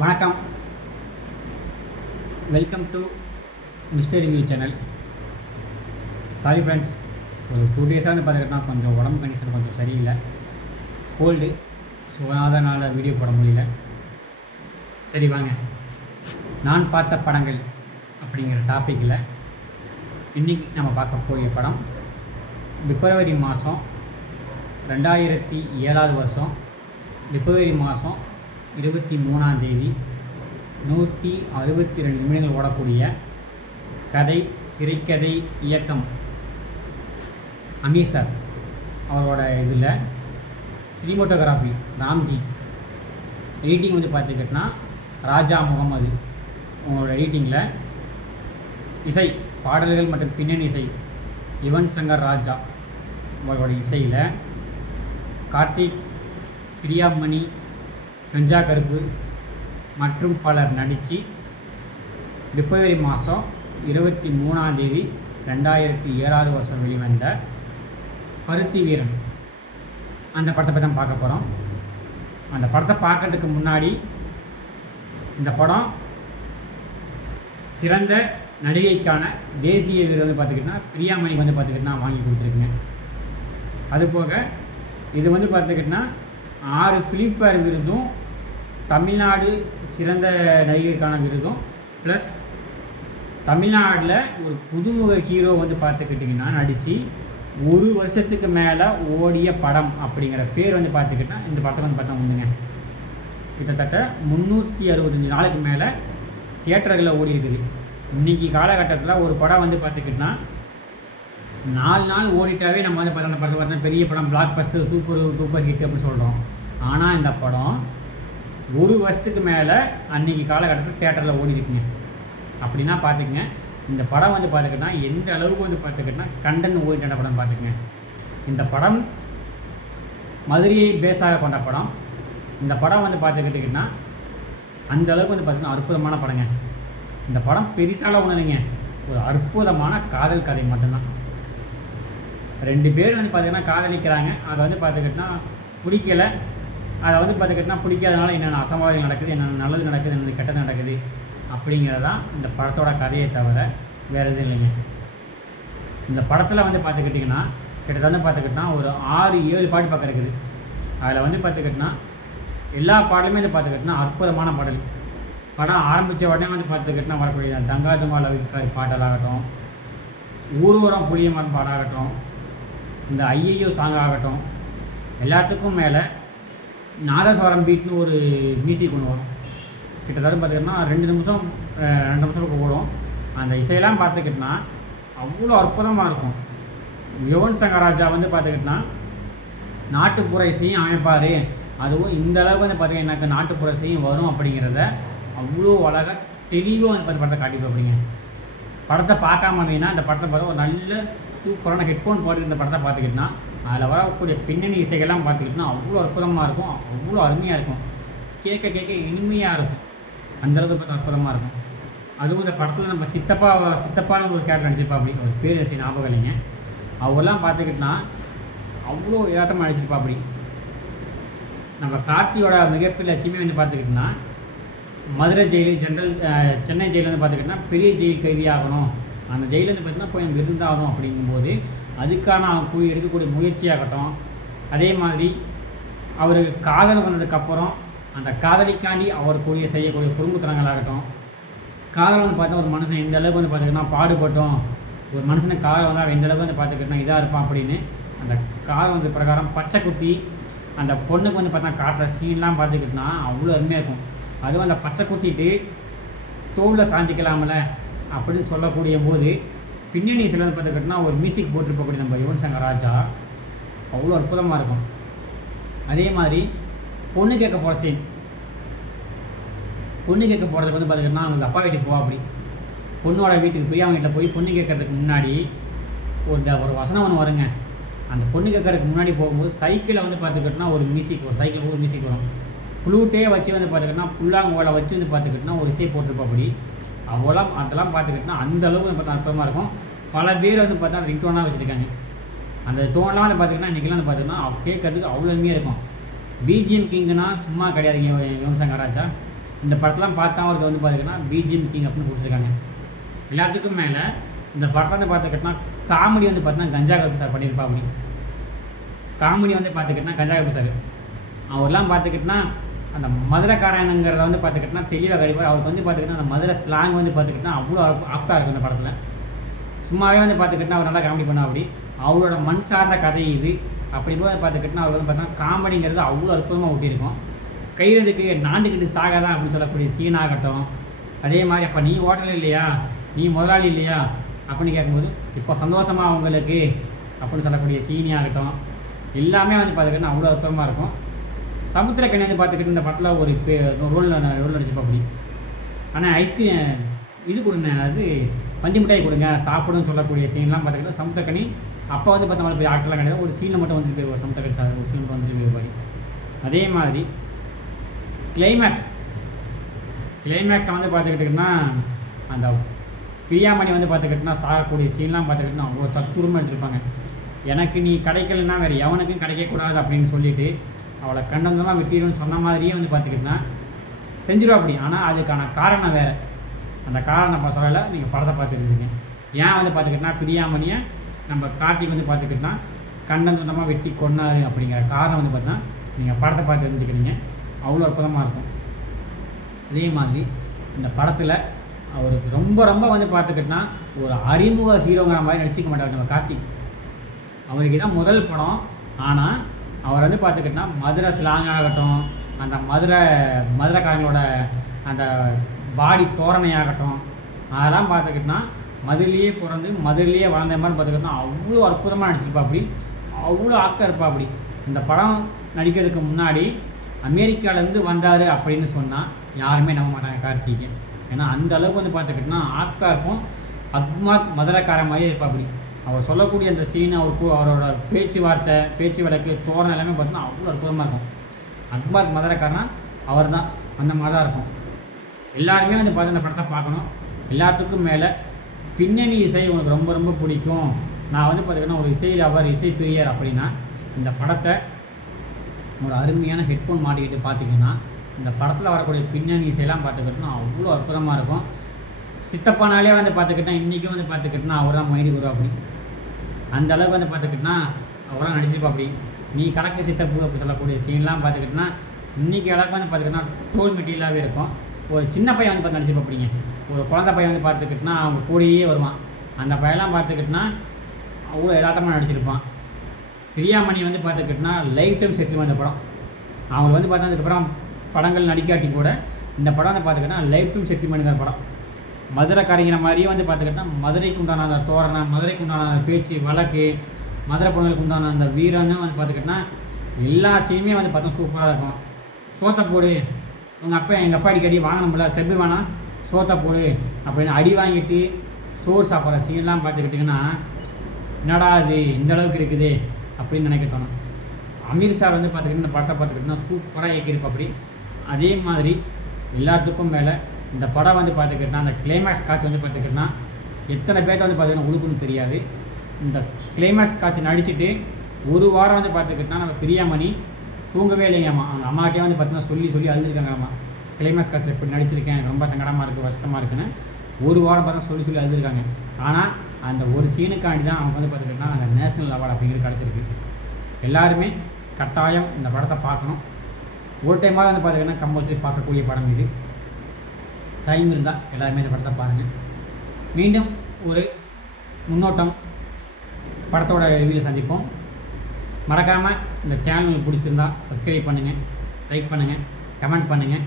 வணக்கம். Welcome to mister review channel. Sorry friends, ஒரு 2 டேஸாக பார்த்துக்கிட்டா கொஞ்சம் உடம்பு கண்டிஷன் கொஞ்சம் சரியில்லை, கோல்டு. ஸோ அதனால் வீடியோ போட முடியல. சரி வாங்க, நான் பார்த்த படங்கள் அப்படிங்கிற டாப்பிக்கில் இன்றைக்கி நம்ம பார்க்க போகிற படம் பிப்ரவரி மாதம் 2007 வருஷம் பிப்ரவரி மாதம் 23ஆம் தேதி 162 நிமிடங்கள் ஓடக்கூடிய கதை, திரைக்கதை, இயக்கம் அமீர் சார் அவரோட இதில், சினிமோட்டோகிராஃபி ராம்ஜி, எடிட்டிங் பார்த்துக்கிட்டோன்னா ராஜா முகமது. உங்களோட எடிட்டிங்கில் இசை, பாடல்கள் மற்றும் பின்னணி இசை யுவன் சங்கர் ராஜா அவரோட இசையில் கார்த்திக், பிரியாமணி, கஞ்சா கருப்பு மற்றும் பலர் நடித்து பிப்ரவரி மாதம் 23ஆம் தேதி 2007 வருஷம் வெளிவந்த பருத்தி வீரன் அந்த படத்தை பற்றி தான் பார்க்க போகிறோம். அந்த படத்தை பார்க்கறதுக்கு முன்னாடி இந்த படம் சிறந்த நடிகைக்கான தேசிய விருது பார்த்துக்கிட்டோன்னா பிரியாமணிக்கு பார்த்துக்கிட்டோன்னா வாங்கி கொடுத்துருக்குங்க. அதுபோக இது பார்த்துக்கிட்டோன்னா 6 ஃபிலிம்ஃபேர் விருதும், தமிழ்நாடு சிறந்த நடிகைக்கான விருதும், ப்ளஸ் தமிழ்நாட்டில் ஒரு புதுமுக ஹீரோ பார்த்துக்கிட்டிங்கன்னா நடித்து 1 வருஷத்துக்கு மேலே ஓடிய படம் அப்படிங்கிற பேர் பார்த்துக்கிட்டா இந்த படத்தை பார்த்தா உண்டுங்க. கிட்டத்தட்ட 365 நாளுக்கு மேலே தியேட்டர்களில் ஓடி இருக்குது. இன்றைக்கி காலகட்டத்தில் ஒரு படம் பார்த்துக்கிட்டோன்னா 4 நாள் ஓடிட்டாவே நம்ம அந்த படத்தை பார்த்தா பெரிய படம், black Bastar, super duper hit அப்படின்னு சொல்கிறோம். ஆனால் இந்த படம் 1 வருஷத்துக்கு மேலே அன்றைக்கி காலகட்டத்தில் தியேட்டரில் ஓடி இருக்குங்க. அப்படின்னா பார்த்துக்குங்க, இந்த படம் பார்த்துக்கிட்டா எந்த அளவுக்கு பார்த்துக்கிட்டா கண்டன் ஓடிட்ட படம் பார்த்துக்குங்க. இந்த படம் மதுரையை பேஸாக கொண்ட படம். இந்த படம் பார்த்துக்கிட்டிங்கன்னா அந்த அளவுக்கு பார்த்திங்கன்னா அற்புதமான படங்க. இந்த படம் பெருசால ஒன்றும் இல்லைங்க, ஒரு அற்புதமான காதல் கதை மட்டும்தான். 2 பேர் பார்த்திங்கன்னா காதலிக்கிறாங்க. அதை பார்த்துக்கிட்டோன்னா பிடிக்கலை. அதை பார்த்துக்கிட்டோன்னா பிடிக்காதனால என்னென்ன அசம்பாவிதம் நடக்குது, என்னென்ன நல்லது நடக்குது, என்னென்ன கெட்டது நடக்குது அப்படிங்கிறதான் இந்த படத்தோட கதையை தவிர வேறு எதுவும் இல்லைங்க. இந்த படத்தில் பார்த்துக்கிட்டிங்கன்னா கிட்டத்தட்ட பார்த்துக்கிட்டோன்னா ஒரு 6-7 பாட்டு பக்கம் இருக்குது. அதில் பார்த்துக்கிட்டோன்னா எல்லா பாடலுமே பார்த்துக்கிட்டோன்னா அற்புதமான பாடல். படம் ஆரம்பித்த உடனே பார்த்துக்கிட்டோன்னா வரக்கூடிய தங்கா துங்கா லவிக்காரி பாடலாகட்டும், ஊர்வரம் புளியமான் பாடாகட்டும், இந்த ஐயையோ சாங் ஆகட்டும், எல்லாத்துக்கும் மேலே நாதஸ்வரம் பீட்னு ஒரு மியூசிக் ஒன்று வரும். கிட்டத்தட்ட பார்த்துக்கிட்டோன்னா 2 நிமிஷம் ஓடும். அந்த இசையெல்லாம் பார்த்துக்கிட்டோன்னா அவ்வளோ அற்புதமாக இருக்கும். யுவன் சங்கர் ராஜா பார்த்துக்கிட்டோன்னா நாட்டுப்புற இசையும் அமைப்பார். அதுவும் இந்த அளவுக்கு பார்த்திங்கன்னா எனக்கு நாட்டுப்புற இசையும் வரும் அப்படிங்கிறத அவ்வளோ அழகாக தெளிவாக படத்தை காட்டிப்போம். அப்படிங்க படத்தை பார்க்காம இருந்தீங்கன்னா அந்த படத்தை பார்த்தா ஒரு நல்ல சூப்பரான ஹெட்ஃபோன் போட்டு இந்த படத்தை பார்த்துக்கிட்டோன்னா அதில் வரக்கூடிய பின்னணி இசைகள்லாம் பார்த்துக்கிட்டோன்னா அவ்வளோ அற்புதமாக இருக்கும், அவ்வளோ அருமையாக இருக்கும், கேட்க கேட்க இனிமையாக இருக்கும். அந்தளவுக்கு பார்த்து அற்புதமாக இருக்கும். அதுவும் இந்த படத்தில் நம்ம சித்தப்பான ஒரு கேரக்டர் நடிச்சிருப்பா. அப்படி ஒரு பேர் இசை ஞாபகம் இல்லைங்க. அவரெல்லாம் பார்த்துக்கிட்டோன்னா அவ்வளோ யதார்த்தமாக நடிச்சிருப்பா. அப்படி நம்ம கார்த்தியோட மிகப்பெரிய லட்சியமே பார்த்துக்கிட்டோன்னா மதுரை ஜெயிலு, சென்னை ஜெயிலில் பார்த்துக்கிட்டோன்னா பெரிய ஜெயில் கைதியாகணும், அந்த ஜெயிலில் பார்த்திங்கன்னா போய் விருந்தாகணும். அப்படிங்கும்போது அதுக்கான அவங்க எடுக்கக்கூடிய முயற்சியாகட்டும், அதே மாதிரி அவருக்கு காதல் வந்ததுக்கப்புறம் அந்த காதலிக்காண்டி அவர் செய்யக்கூடிய குறும்புத்தனங்களாகட்டும், காதல் பார்த்தா ஒரு மனுஷன் எந்த அளவுக்கு பார்த்துக்கிட்டோன்னா பாடுபட்டோம், ஒரு மனுஷனுக்கு காதல் வந்தால் எந்த அளவுக்கு பார்த்துக்கிட்டோன்னா இதாக இருப்பான் அப்படின்னு அந்த காதல் பிரகாரம் பச்சை குத்தி அந்த பொண்ணுக்கு பார்த்தா காட்டுற சீன்லாம் பார்த்துக்கிட்டோன்னா அவ்வளோ அருமையாக இருக்கும். அதுவும் அந்த பச்சை குத்திட்டு தோளில் சாஞ்சிக்கலாமல அப்படின்னு சொல்லக்கூடிய போது பின்னணி சில பார்த்துக்கிட்டோன்னா ஒரு மியூசிக் போட்டிருப்பக்கூடிய நம்ம யுவன் சங்கர் ராஜா அவ்வளோ அற்புதமாக இருக்கும். அதே மாதிரி பொண்ணு கேட்க போகிற சீன், பொண்ணு கேட்க போகிறதுக்கு பார்த்துக்கிட்டோன்னா அவங்க அப்பா வீட்டுக்கு போவா. அப்படி பொண்ணோட வீட்டுக்கு பிரியா வீட்டில் போய் பொண்ணு கேட்கறதுக்கு முன்னாடி ஒரு வசனம் ஒன்று வருங்க. அந்த பொண்ணு கேட்கறதுக்கு முன்னாடி போகும்போது சைக்கிளில் பார்த்துக்கிட்டோன்னா ஒரு மியூசிக் வரும், சைக்கிள் ஒரு மியூசிக் வரும். ஃப்ளூட்டே வச்சு பார்த்துக்கிட்டோன்னா புல்லாங்கோலை வச்சு பார்த்துக்கிட்டோன்னா ஒரு இசை போட்டிருப்பா. அப்படி அதெல்லாம் பார்த்துக்கிட்டோன்னா அந்தளவுக்கு பார்த்தா அற்புதமாக இருக்கும். பல பேர் பார்த்தா ரிங்டோனாக வச்சுருக்காங்க. அந்த டோன்லாம் பார்த்திங்கன்னா இன்றைக்கெல்லாம் பார்த்திங்கன்னா கேட்கறதுக்கு அவ்வளோ அருமையாக இருக்கும். பிஜிஎம் கிங்குனா சும்மா கிடையாதுங்க யுவன் சங்கர் ராஜா. இந்த படத்தெல்லாம் பார்த்தா அவருக்கு வந்து பார்த்திங்கன்னா பிஜிஎம் கிங் அப்படின்னு கொடுத்துருக்காங்க. எல்லாத்துக்கும் மேலே இந்த படத்தில் வந்து பார்த்துக்கிட்டோன்னா காமெடி வந்து பார்த்தீங்கன்னா கஞ்சா கருப்பு சார் பண்ணியிருப்பா. அப்படி காமெடி வந்து பார்த்துக்கிட்டோன்னா கஞ்சா கருப்பு சார் அவர்லாம் பார்த்துக்கிட்டோன்னா அந்த மதுரைக்காரனுங்கிறத வந்து பார்த்துக்கிட்டோன்னா தெளிவாக கழிப்பார். அவருக்கு வந்து பார்த்துக்கிட்டா அந்த மதுரை ஸ்லாங் வந்து பார்த்துக்கிட்டோன்னா அவ்வளோ ஆப்டாக இருக்கும் இந்த படத்தில். சும்மாவே வந்து பார்த்துக்கிட்டோன்னா அவர் நல்லா காமெடி பண்ணா. அப்படி அவரோட மண் சார்ந்த கதை இது. அப்படி போய் பார்த்துக்கிட்டோன்னா அவர் வந்து பார்த்தீங்கன்னா காமெடிங்கிறது அவ்வளோ அற்புதமாக ஊட்டியிருக்கும். கையிறதுக்கு நாண்டுக்கிட்டு சாகாதான் அப்படின்னு சொல்லக்கூடிய சீன் ஆகட்டும். அதே மாதிரி அப்போ நீ ஹோட்டல் இல்லையா, நீ முதலாளி இல்லையா அப்படின்னு கேட்கும்போது இப்போ சந்தோஷமாக அவங்களுக்கு அப்படின்னு சொல்லக்கூடிய சீனி ஆகட்டும், எல்லாமே வந்து பார்த்துக்கிட்டோன்னா அவ்வளோ அற்புதமாக இருக்கும். சமுத்திரக்கனி வந்து பார்த்துக்கிட்டு இந்த படத்தில் ஒரு ரோல் நடிச்சுப்பா. அப்படி ஆனால் ஐஸ்கிரீம் இது கொடுங்க, அது பஞ்சு மிட்டாய் கொடுங்க சாப்பிடுன்னு சொல்லக்கூடிய சீன்லாம் பார்த்துக்கிட்டோம். சமுத்திரக்கனி அப்போ வந்து பார்த்தா போய் ஆக்டர்லாம் கிடையாது, ஒரு சீனில் மட்டும் வந்துட்டு போய் சமுத்திரக்கனி சார் ஒரு சீன் மட்டும் வந்துட்டு போய் பாடி. அதே மாதிரி கிளைமேக்ஸை வந்து பார்த்துக்கிட்டிங்கன்னா அந்த பிரியாமணி வந்து பார்த்துக்கிட்டோன்னா சாகக்கூடிய சீன்லாம் பார்த்துக்கிட்டோன்னா அவ்வளோ தத்துரமாக எடுத்துருப்பாங்க. எனக்கு நீ கிடைக்கலன்னா வேறு எவனுக்கும் கிடைக்கக்கூடாது அப்படின்னு சொல்லிவிட்டு அவளை கண்டந்தமாக வெட்டிடுன்னு சொன்ன மாதிரியே வந்து பார்த்துக்கிட்டோன்னா செஞ்சிருவா. அப்படி ஆனால் அதுக்கான காரணம் வேறு. அந்த காரணம் இப்போ சொல்லலை, நீங்கள் படத்தை பார்த்து தெரிஞ்சுங்க. ஏன் வந்து பார்த்துக்கிட்டோன்னா பிரியாமணியை நம்ம கார்த்திக் வந்து பார்த்துக்கிட்டோன்னா கண்டந்தமாக வெட்டி கொண்டாரு அப்படிங்கிற காரணம் வந்து பார்த்தீங்கன்னா நீங்கள் படத்தை பார்த்து தெரிஞ்சுக்கிறீங்க. அவ்வளோ அற்புதமாக இருக்கும். அதே மாதிரி இந்த படத்தில் அவருக்கு ரொம்ப ரொம்ப வந்து பார்த்துக்கிட்டோன்னா ஒரு அறிமுக ஹீரோங்கிற மாதிரி நடிச்சிக்க மாட்டார் நம்ம கார்த்திக். அவருக்கு தான் முதல் படம். ஆனால் அவர் வந்து பார்த்துக்கிட்டோன்னா மதுரை ஸ்லாங் ஆகட்டும், அந்த மதுரைக்காரங்களோட அந்த பாடி தோரணையாகட்டும், அதெல்லாம் பார்த்துக்கிட்டோன்னா மதுரையிலேயே பிறந்து மதுரையிலேயே வளர்ந்த மாதிரி பார்த்துக்கிட்டோன்னா அவ்வளோ அற்புதமாக நடிச்சிருப்பா. அப்படி அவ்வளோ ஆக்டர் இருப்பா. அப்படி இந்த படம் நடிக்கிறதுக்கு முன்னாடி அமெரிக்காவிலேருந்து வந்தார் அப்படின்னு சொன்னால் யாருமே நம்ப மாட்டாங்க கார்த்திகை. ஏன்னா அந்த அளவுக்கு வந்து பார்த்துக்கிட்டோன்னா ஆக்டாக இருக்கும். அக்மார்க் மதுரைக்காரன் மாதிரியே இருப்பா. அப்படி அவர் சொல்லக்கூடிய அந்த சீன், அவரோட பேச்சு வழக்கு தோரணை எல்லாமே பார்த்தோன்னா அவ்வளோ அற்புதமாக இருக்கும். அக்மார்க் மதுரைக்காரனா அவர் தான், அந்த மாதிரி தான் இருக்கும். எல்லாருமே வந்து பார்த்து அந்த படத்தை பார்க்கணும். எல்லாத்துக்கும் மேலே பின்னணி இசை உங்களுக்கு ரொம்ப ரொம்ப பிடிக்கும், நான் வந்து பார்த்திங்கன்னா ஒரு இசை பிரியர் அப்படின்னா இந்த படத்தை ஒரு அருமையான ஹெட்ஃபோன் மாட்டிக்கிட்டு பார்த்திங்கன்னா இந்த படத்தில் வரக்கூடிய பின்னணி இசையெல்லாம் பார்த்துக்கிட்டோன்னா அவ்வளோ அற்புதமாக இருக்கும். சித்தப்பானாலே வந்து பார்த்துக்கிட்டோன்னா இன்றைக்கும் வந்து பார்த்துக்கிட்டோன்னா அவர் தான் மைடி குரு. அப்படி அந்த அளவுக்கு வந்து பார்த்துக்கிட்டோன்னா அவரெல்லாம் நடிச்சிருப்பா. அப்படி நீ கணக்கு சித்தப்பு அப்படி சொல்லக்கூடிய சீன்லாம் பார்த்துக்கிட்டோன்னா இன்றைக்கி அளவுக்கு வந்து பார்த்துக்கிட்டோன்னா டோல் மெட்டீரியலாகவே இருக்கும். ஒரு சின்ன பையன் வந்து பார்த்து நடிச்சிருப்பா. அப்படிங்க ஒரு குழந்தை பையன் வந்து பார்த்துக்கிட்டோன்னா அவங்க கூடயே வருவான். அந்த பையெல்லாம் பார்த்துக்கிட்டோன்னா அவ்வளோ யதார்த்தமாக நடிச்சிருப்பான். பிரியாமணி வந்து பார்த்துக்கிட்டோன்னா லைஃப் டைம் செட்டில்மெண்ட் அந்த படம். அவங்க வந்து பார்த்தா அதுக்கப்புறம் படங்கள் நடிக்காட்டி கூட இந்த படம் வந்து பார்த்துக்கிட்டோன்னா லைஃப் டைம் செட்டில்மெண்ட்டுங்கிற படம். மதுரைக்காரங்கிற மாதிரியே வந்து பார்த்துக்கிட்டோன்னா மதுரைக்கு உண்டான அந்த தோரணம், மதுரைக்கு உண்டான அந்த பேச்சு வழக்கு, மதுரை பொண்ணுகளுக்கு உண்டான அந்த வீரன்னு வந்து பார்த்துக்கிட்டோன்னா எல்லா சீனுமே வந்து பார்த்தா சூப்பராக இருக்கும். சோத்தை போடு, எங்கள் அப்பா அடிக்கடி வாங்கணும்ல, செப்பு வேணாம் சோத்தை போடு அப்படின்னு அடி வாங்கிட்டு சோறு சாப்பிட்ற சீன்லாம் பார்த்துக்கிட்டிங்கன்னா என்னடா அது இந்த அளவுக்கு இருக்குது அப்படின்னு நினைக்க தோணும். அமீர் சார் வந்து பார்த்துக்கிட்டு இந்த படத்தை பார்த்துக்கிட்டோன்னா சூப்பராக இயக்கியிருப்பா. அப்படி அதே மாதிரி எல்லாத்துக்கும் மேலே இந்த படம் வந்து பார்த்துக்கிட்டோன்னா அந்த கிளைமேக்ஸ் காட்சி வந்து பார்த்துக்கிட்டோன்னா எத்தனை பேர்ட்ட வந்து பார்த்திங்கன்னா உழுக்குன்னு தெரியாது. இந்த கிளைமேக்ஸ் காட்சி நடிச்சுட்டு ஒரு வாரம் வந்து பார்த்துக்கிட்டோன்னா நம்ம பிரியாமணி தூங்கவே இல்லைங்கம்மா. அவங்க அம்மாக்கிட்டே வந்து பார்த்தீங்கன்னா சொல்லி அழுதுருக்காங்கம்மா. கிளைமேக்ஸ் காட்சியில் இப்படி நடிச்சிருக்கேன், எனக்கு ரொம்ப சங்கடமாக இருக்குது, கஷ்டமாக இருக்குன்னு ஒரு வாரம் பார்த்தா சொல்லி அழுதுருக்காங்க. ஆனால் அந்த ஒரு சீனுக்காண்டி தான் அவங்க வந்து பார்த்துக்கிட்டோன்னா அந்த நேஷனல் அவார்டு அப்படிங்கிறது கிடச்சிருக்கு. எல்லாருமே கட்டாயம் இந்த படத்தை பார்க்கணும். ஒரு டைமாக வந்து பார்த்திங்கன்னா கம்பல்சரி பார்க்கக்கூடிய படம் இது. டைம் இருந்தால் எல்லாருமே இந்த படத்தை பாருங்கள். மீண்டும் ஒரு முன்னோட்டம் படத்தோட ரிவ்யூவில் சந்திப்போம். மறக்காமல் இந்த சேனல் பிடிச்சிருந்தா சப்ஸ்கிரைப் பண்ணுங்கள், லைக் பண்ணுங்கள், கமெண்ட் பண்ணுங்கள்.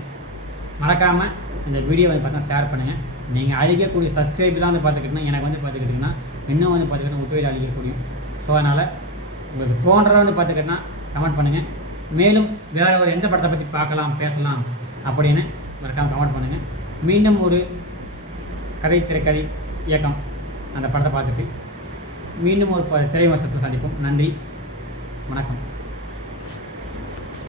மறக்காமல் இந்த வீடியோ வந்து பார்த்தா ஷேர் பண்ணுங்கள். நீங்கள் அழிக்கக்கூடிய சப்ஸ்கிரைப் தான் வந்து பார்த்துக்கிட்டிங்கன்னா எனக்கு வந்து பார்த்துக்கிட்டிங்கன்னா இன்னும் வந்து பார்த்துக்கிட்டா உதவியில் அழிக்கக்கூடியும். ஸோ அதனால் உங்களுக்கு தோன்றதை வந்து பார்த்துக்கிட்டிங்கன்னா கமெண்ட் பண்ணுங்கள். மேலும் வேறு ஒரு எந்த படத்தை பற்றி பார்க்கலாம் பேசலாம் அப்படின்னு மறக்காமல் கமெண்ட் பண்ணுங்கள். மீண்டும் ஒரு திரைக்கதை இயக்கம் அந்த படத்தை பார்த்துட்டு மீண்டும் ஒரு திரை வருஷத்தை சந்திப்போம். நன்றி, வணக்கம்.